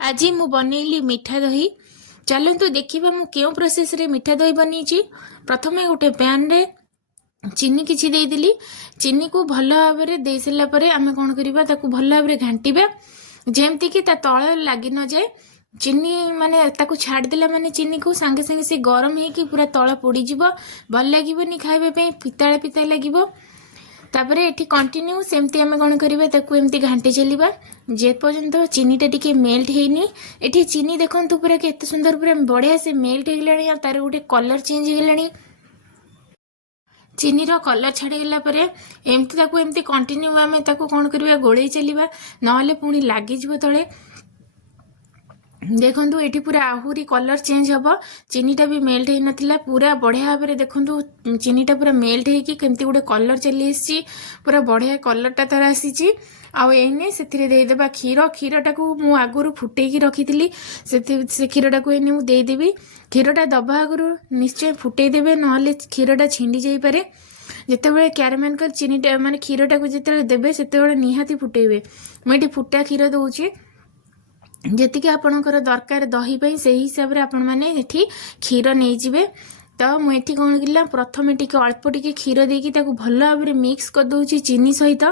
आज मु बनैली मीठा दही। चलतु देखा मु क्यों प्रोसेस रे मीठा दही बनई। प्रथमे गोटे पैन रे चीनी किछि देइदिली। चीनी को भल भाव में दे सारा पर आम कौन करवा भल भाव में घांटा जेमती कि तल लगी न जाए। चीनी माने ताकू छाड़देला माने चीनी को सांगे सांगे से गरम होगी पूरा तल पोड़ीज भल लगे खावाई पिता पिता लगे। तापर ये कंटिन्यू सेमती आम कौन करवा एमती घाटी चलवा जे पर्यंत चीनीटा टी मेल्ट होनी। ये चीनी देखो पूरा केते सुंदर पूरा बढ़िया से मेल्ट हो तार गोटे कलर चेंज हो चीनी रो कलर छाड़गला एमती कंटिन्यू आम कौन करवा गोले चलवा ना पुणी लगिज तले। देखु ये पूरा आहरी कलर चेंज हम चीनीटा भी मेल्ट हो नाला पूरा बढ़िया भाव में देखु चीनीटा पूरा मेल्ट होगी केमती गोटे कलर चली आसी पूरा बढ़िया कलरटा तार आसी। आने से देदेबा क्षीर क्षीरटा को मु आगुरी फुटेकी रखी से क्षीरटा को एने मुदेदेवी। क्षीरटा दबा आगुरी निश्चय फुटेदेवे ना क्षीरटा छिंडी जापे। जितेबाला क्यारामेल चीनीटा माने क्षीरटा को जिते देवे से निहाती फुटेबे। मुझे फुटा क्षीर दौची जी आपणकर दरकार दही से हिसाब से आपण मैंने क्षीर नहीं जाए। तो मुझे कौन कर प्रथम टी अल्प टी क्षीर देकी भल भाव में मिक्स करदे चीनी सहित।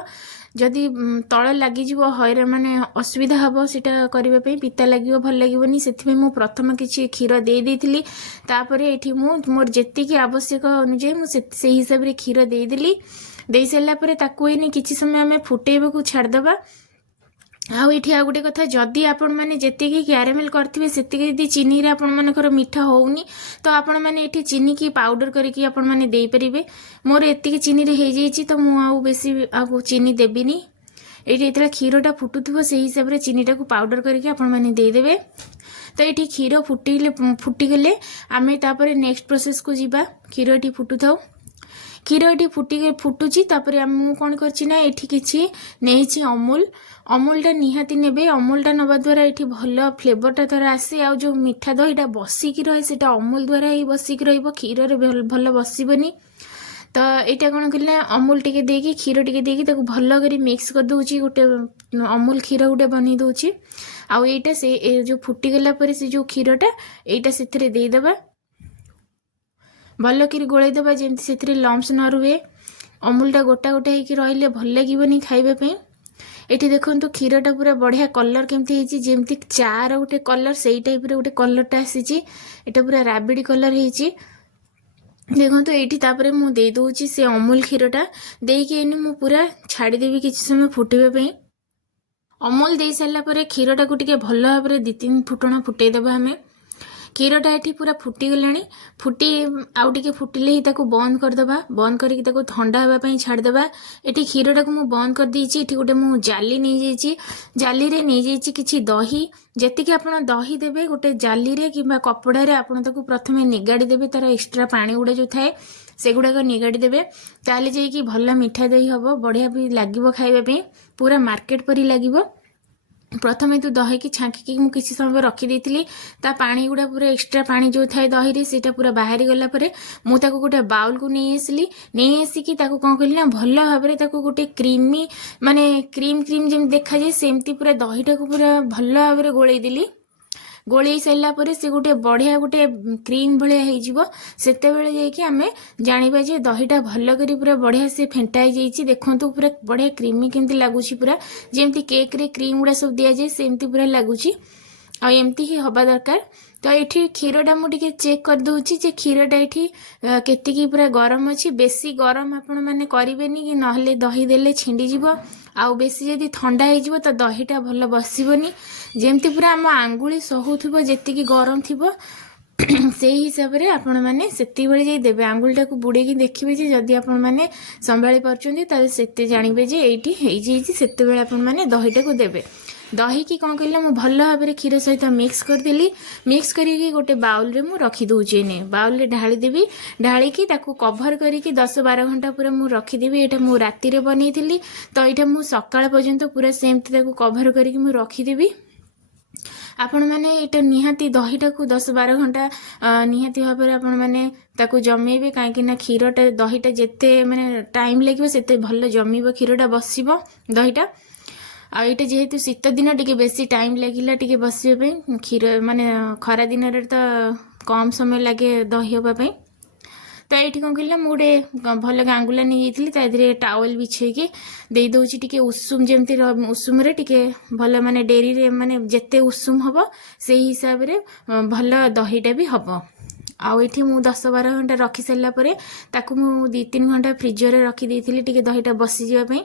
जदि तल लगिज हईरा माने असुविधा हम सीटा करने पिता लगे भल लगे से प्रथम किसी क्षीर दे देती। तापर ये मोर जी आवश्यक अनुजाई मुझे हिसाब से क्षीर देदेली। दे सारापर कि समय आम फुटेबा को छाड़देबा। आउ गोटे कथा जदि आपण मैंने जी क्यारामेल करेंगे से चीनी रे आपण मानकर मीठा होनी तो आपण मैंने ये चीनी की पाउडर करके आपण मैंने दे पारे। मोर एतिकी चीनी रे हो जाइए तो मुझे बेसी आगु चीनी देविनी। ये क्षीरटा फुटुव से हिसाब से चीनीटा को पाउडर करके आपण मैंने देदेवे। तो ये क्षीर फुटीगले आम तापर नेक्स्ट प्रोसेस को जीवा। क्षीर ये फुटु था क्षीर ये फुटुची तापर मुझे कौन करना ये किसी नहीं अमूल अमूलटा निहाती ने। अमूलटा नवा द्वारा ये भल फ्लेवरटा तार आसे। आ जो मीठा दहीटा बसिकी रहे से अमूल द्वारा ही बसिकी क्षीर भल बसबनी। तो यहाँ कौन कर अमूल टी देकी क्षीर टी देकी भल कर मिक्स कर दूची गोटे अमूल क्षीर गोटे बन दूची। आईटा से जो फुटीगला से जो क्षीरटा यहाँ से देदेबा भल कि गोलैदेबा जमी से लम्स न रुए। अमूलटा गोटा गोटा हो भल लगे खावाई। ये देखो क्षीरटा पूरा बढ़िया कलर केमती जमती चार गोटे कलर से टाइप गोटे कलरटा आसी। पूरा राबिड़ी कलर हो देखो ये मुझे दे दूची से अमूल क्षीरटा देकी मु पूरा छाड़देवी किसी समय फुटेबा। अमूल दे सारापर क्षीरटा को भल भाव में 2-3 फुटण फुटेदेबा। आम क्षीरटा ये पूरा फुटीगला फुटी आउ टे फुटिले ही बंद करदे। बंद करके ठंडा हाँपाई छाड़देबा। ये क्षीरटा को मुझे बंद कर देछि। ये गोटे मु जाली नहीं जाइए जाली रे नहीं जाइए किसी दही जी आप दही देवे गोटे जाली रे कि कपड़ा आपड़ प्रथम निगाड़ी देवे तार एक्सट्रा पानी गुड़ा जो थाए से गुड़ाक निगाड़ी देवे। ताले जाइए भल मीठा दही हम बढ़िया भी लगे खावाई पूरा मार्केट परी लगे। प्रथमे तो दही की छांकी मुझे किसी समय रखी ता पानी गुड़ा पूरा एक्सट्रा पानी जो थाए दही रे सेटा पूरा बाहरी गला परे मुझे गोटे बाउल को नहीं आसली। नहीं आसिकी कौन कली ना भल भाव में गोटे क्रीमी माने क्रीम क्रीम जमी देखा जाए सेमती पूरा दहीटा को पूरा भल भाव में गोलई देली। गोलई सारापर से गोटे बढ़िया गोटे क्रीम भाया होते आम जाना जे दहीटा भल कर पूरा बढ़िया से फेंटा देखु पूरा बढ़िया क्रीमी केमती लगुच पूरा जमती केक रे क्रीम गुड़ा सब दि जाए सेमती पूरा लगुच आमती ही हवा दरकार। तो ये क्षीरटा मुझे चेक कर दूची जे क्षीरटा ये केतिकी पूरा गरम अच्छी। बेसी गरम आपण मैंने करेनि कि नहले दही देले छिंडीज आउ बेसी जदि ठंडा हो तो दहीटा भल बसबनी जमती पूरा आम आंगुली सहूथो जी गरम थी से हिसाब से आपण मैंने से देवे। आंगुलटा को बुड़ेकी देखिए जदि आपण मैंने संभाली पार्टी से जानवे जे ये से आपण मैंने दहीटा को देवे। दही की कौन कहला मु भल भाव में क्षीर सहित मिक्स करदेली। मिक्स करके गोटे बाउल रे मु रखी दूचे ने बाउल रे ढाली देवी। ढालिकी ताकू कभर करके 10-12 घंटा पूरा मु रखीदेवी। यहाँ मु राति रे बनी तो यहाँ मु सकाळ पर्यंत पूरा सेमती ताकू कभर करके मु रखीदेवी। आपण मैंने ये निहाती दहीटा को 10-12 घंटा निहाती भाव में आपण मैंने ताकू जमेबे कहीं क्षीरटा दहीटा जिते माने टाइम लगे से भल जमीब क्षीरटा बसब दहीटा। ଆଉ ଏଇଟା ଯେହେତୁ ଶୀତ ଦିନ ଟିକେ ବେଶୀ ଟାଇମ୍ ଲାଗିଲା ଟିକେ ବସିବା ପାଇଁ। କ୍ଷୀର ମାନେ ଖରା ଦିନରେ ତ କମ୍ ସମୟ ଲାଗେ ଦହି ହେବା ପାଇଁ। ତ ଏଇଠି କ'ଣ କହିଲା ମୁଁ ଗୋଟେ ଭଲ ଗାଙ୍ଗୁଲା ନେଇଯାଇଥିଲି, ତା ଦେହରେ ଟାୱେଲ୍ ବିଛେଇକି ଦେଇଦେଉଛି ଟିକେ ଉଷୁମ, ଯେମିତି ଉଷୁମରେ ଟିକେ ଭଲ ମାନେ ଡେରିରେ ମାନେ ଯେତେ ଉଷୁମ ହେବ ସେଇ ହିସାବରେ ଭଲ ଦହିଟା ବି ହେବ। ଆଉ ଏଠି ମୁଁ 10-12 ଘଣ୍ଟା ରଖି ସାରିଲା ପରେ ତାକୁ ମୁଁ 2-3 ଘଣ୍ଟା ଫ୍ରିଜରରେ ରଖିଦେଇଥିଲି ଟିକେ ଦହିଟା ବସିଯିବା ପାଇଁ।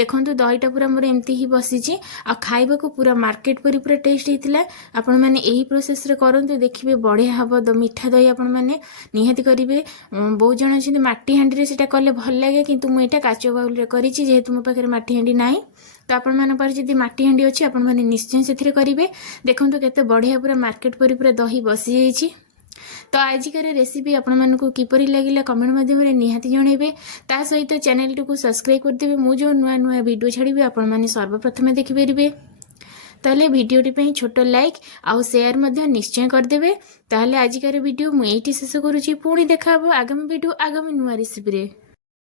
ଦେଖନ୍ତୁ ଦହିଟା ପୁରା ମୋର ଏମିତି ହିଁ ବସିଛି, ଆଉ ଖାଇବାକୁ ପୁରା ମାର୍କେଟ ପରି ପୁରା ଟେଷ୍ଟ ହେଇଥିଲା। ଆପଣମାନେ ଏହି ପ୍ରୋସେସ୍ରେ କରନ୍ତୁ, ଦେଖିବେ ବଢ଼ିଆ ହେବ। ମିଠା ଦହି ଆପଣମାନେ ନିହାତି କରିବେ। ବହୁତ ଜଣ ଅଛନ୍ତି ମାଟି ହାଣ୍ଡିରେ ସେଇଟା କଲେ ଭଲ ଲାଗେ, କିନ୍ତୁ ମୁଁ ଏଇଟା କାଚ ବାଉଲରେ କରିଛି, ଯେହେତୁ ମୋ ପାଖରେ ମାଟି ହାଣ୍ଡି ନାହିଁ। ତ ଆପଣମାନଙ୍କ ପାଖରେ ଯଦି ମାଟି ହାଣ୍ଡି ଅଛି ଆପଣମାନେ ନିଶ୍ଚୟ ସେଥିରେ କରିବେ। ଦେଖନ୍ତୁ କେତେ ବଢ଼ିଆ ପୁରା ମାର୍କେଟ ପରି ପୁରା ଦହି ବସିଯାଇଛି। ତ ଆଜିକାର ରେସିପି ଆପଣମାନଙ୍କୁ କିପରି ଲାଗିଲା କମେଣ୍ଟ ମାଧ୍ୟମରେ ନିହାତି ଜଣାଇବେ। ତା ସହିତ ଚ୍ୟାନେଲଟିକୁ ସବସ୍କ୍ରାଇବ୍ କରିଦେବେ। ମୁଁ ଯେଉଁ ନୂଆ ନୂଆ ଭିଡ଼ିଓ ଛାଡ଼ିବି ଆପଣମାନେ ସର୍ବପ୍ରଥମେ ଦେଖିପାରିବେ। ତାହେଲେ ଭିଡ଼ିଓଟି ପାଇଁ ଛୋଟ ଲାଇକ୍ ଆଉ ସେୟାର ମଧ୍ୟ ନିଶ୍ଚୟ କରିଦେବେ। ତାହେଲେ ଆଜିକାର ଭିଡ଼ିଓ ମୁଁ ଏଇଠି ଶେଷ କରୁଛି। ପୁଣି ଦେଖା ହେବ ଆଗାମୀ ଭିଡ଼ିଓ ଆଗାମୀ ନୂଆ ରେସିପିରେ।